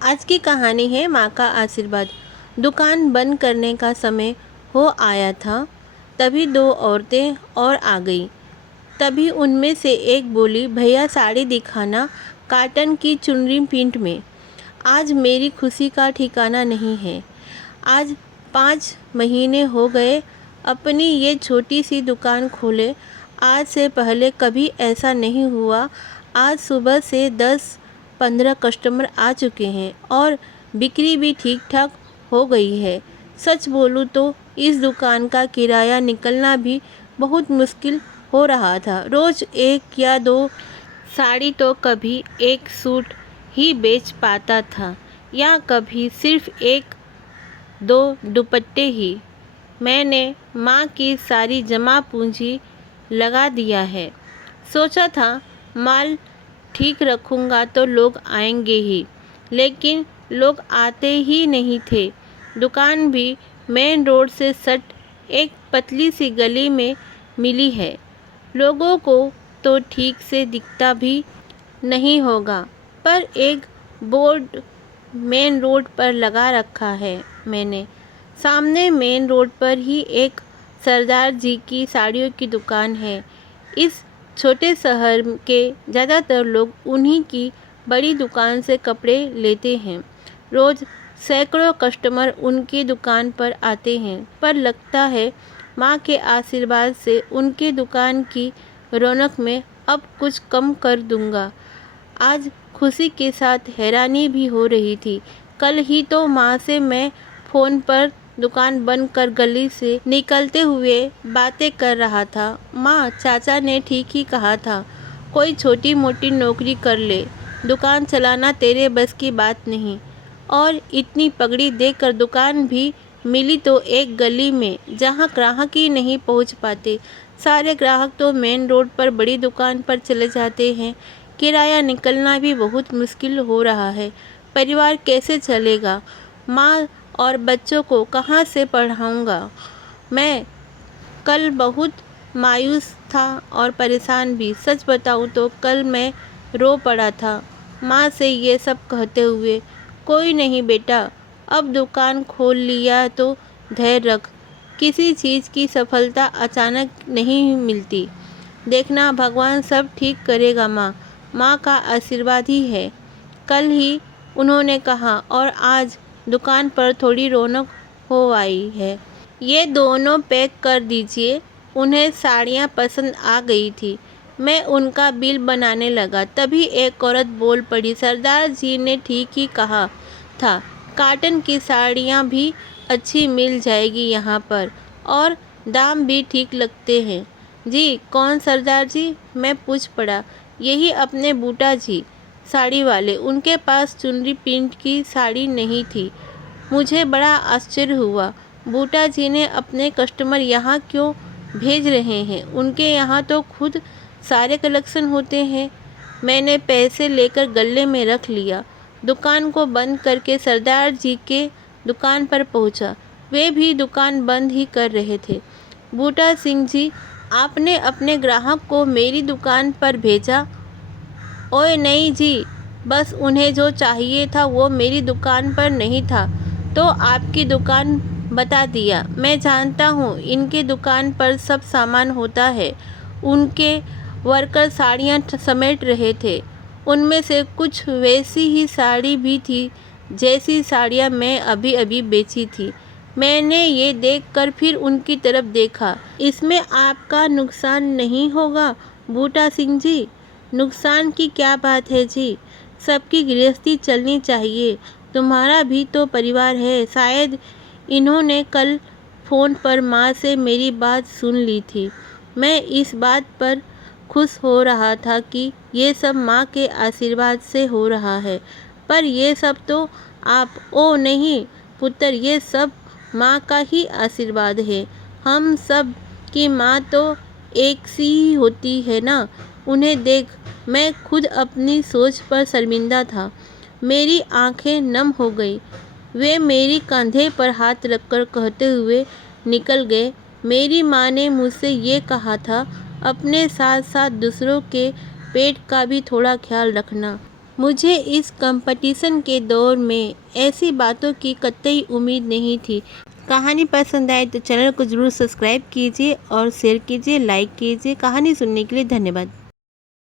आज की कहानी है माँ का आशीर्वाद। दुकान बंद करने का समय हो आया था, तभी दो औरतें और आ गईं। तभी उनमें से एक बोली, भैया साड़ी दिखाना, काटन की चुनरी प्रिंट में। आज मेरी खुशी का ठिकाना नहीं है। आज 5 महीने हो गए अपनी ये छोटी सी दुकान खोले। आज से पहले कभी ऐसा नहीं हुआ। आज सुबह से 10-15 कस्टमर आ चुके हैं और बिक्री भी ठीक ठाक हो गई है। सच बोलूँ तो इस दुकान का किराया निकलना भी बहुत मुश्किल हो रहा था। रोज़ 1 या 2 साड़ी तो कभी एक सूट ही बेच पाता था, या कभी सिर्फ 1-2 दुपट्टे ही। मैंने माँ की सारी जमा पूंजी लगा दिया है। सोचा था माल ठीक रखूँगा तो लोग आएंगे ही, लेकिन लोग आते ही नहीं थे। दुकान भी मेन रोड से सट एक पतली सी गली में मिली है। लोगों को तो ठीक से दिखता भी नहीं होगा, पर एक बोर्ड मेन रोड पर लगा रखा है मैंने। सामने मेन रोड पर ही एक सरदार जी की साड़ियों की दुकान है। इस छोटे शहर के ज़्यादातर लोग उन्हीं की बड़ी दुकान से कपड़े लेते हैं। रोज़ सैकड़ों कस्टमर उनकी दुकान पर आते हैं, पर लगता है माँ के आशीर्वाद से उनकी दुकान की रौनक में अब कुछ कम कर दूंगा। आज खुशी के साथ हैरानी भी हो रही थी। कल ही तो माँ से मैं फ़ोन पर दुकान बंद कर गली से निकलते हुए बातें कर रहा था। माँ, चाचा ने ठीक ही कहा था, कोई छोटी मोटी नौकरी कर ले, दुकान चलाना तेरे बस की बात नहीं। और इतनी पगड़ी देकर दुकान भी मिली तो एक गली में, जहाँ ग्राहक ही नहीं पहुँच पाते। सारे ग्राहक तो मेन रोड पर बड़ी दुकान पर चले जाते हैं। किराया निकलना भी बहुत मुश्किल हो रहा है। परिवार कैसे चलेगा? माँ और बच्चों को कहाँ से पढ़ाऊँगा? मैं कल बहुत मायूस था और परेशान भी। सच बताऊँ तो कल मैं रो पड़ा था माँ से ये सब कहते हुए। कोई नहीं बेटा, अब दुकान खोल लिया तो धैर्य रख। किसी चीज़ की सफलता अचानक नहीं मिलती। देखना भगवान सब ठीक करेगा माँ। माँ का आशीर्वाद ही है। कल ही उन्होंने कहा, और आज दुकान पर थोड़ी रौनक हो आई है। ये दोनों पैक कर दीजिए। उन्हें साड़ियाँ पसंद आ गई थी। मैं उनका बिल बनाने लगा, तभी एक औरत बोल पड़ी, सरदार जी ने ठीक ही कहा था, काटन की साड़ियाँ भी अच्छी मिल जाएगी यहाँ पर, और दाम भी ठीक लगते हैं। जी कौन सरदार जी? मैं पूछ पड़ा। यही अपने बूटा जी, साड़ी वाले। उनके पास चुनरी प्रिंट की साड़ी नहीं थी। मुझे बड़ा आश्चर्य हुआ। बूटा जी ने अपने कस्टमर यहाँ क्यों भेज रहे हैं? उनके यहाँ तो खुद सारे कलेक्शन होते हैं। मैंने पैसे लेकर गले में रख लिया। दुकान को बंद करके सरदार जी के दुकान पर पहुँचा। वे भी दुकान बंद ही कर रहे थे। बूटा सिंह जी, आपने अपने ग्राहक को मेरी दुकान पर भेजा? ओए नहीं जी, बस उन्हें जो चाहिए था वो मेरी दुकान पर नहीं था, तो आपकी दुकान बता दिया। मैं जानता हूँ इनके दुकान पर सब सामान होता है। उनके वर्कर साड़ियाँ समेट रहे थे। उनमें से कुछ वैसी ही साड़ी भी थी जैसी साड़ियाँ मैं अभी अभी बेची थी। मैंने ये देखकर फिर उनकी तरफ देखा। इसमें आपका नुकसान नहीं होगा बूटा सिंह जी? नुकसान की क्या बात है जी? सबकी गृहस्थी चलनी चाहिए। तुम्हारा भी तो परिवार है। शायद इन्होंने कल फ़ोन पर माँ से मेरी बात सुन ली थी। मैं इस बात पर खुश हो रहा था कि ये सब माँ के आशीर्वाद से हो रहा है। पर ये सब तो आप, ओ नहीं पुत्र, ये सब माँ का ही आशीर्वाद है। हम सब की माँ तो एक सी ही होती है ना। उन्हें देख मैं खुद अपनी सोच पर शर्मिंदा था। मेरी आंखें नम हो गई। वे मेरी कंधे पर हाथ रखकर कहते हुए निकल गए, मेरी माँ ने मुझसे ये कहा था, अपने साथ साथ दूसरों के पेट का भी थोड़ा ख्याल रखना। मुझे इस कंपटीशन के दौर में ऐसी बातों की कतई उम्मीद नहीं थी। कहानी पसंद आए तो चैनल को ज़रूर सब्सक्राइब कीजिए और शेयर कीजिए, लाइक कीजिए। कहानी सुनने के लिए धन्यवाद।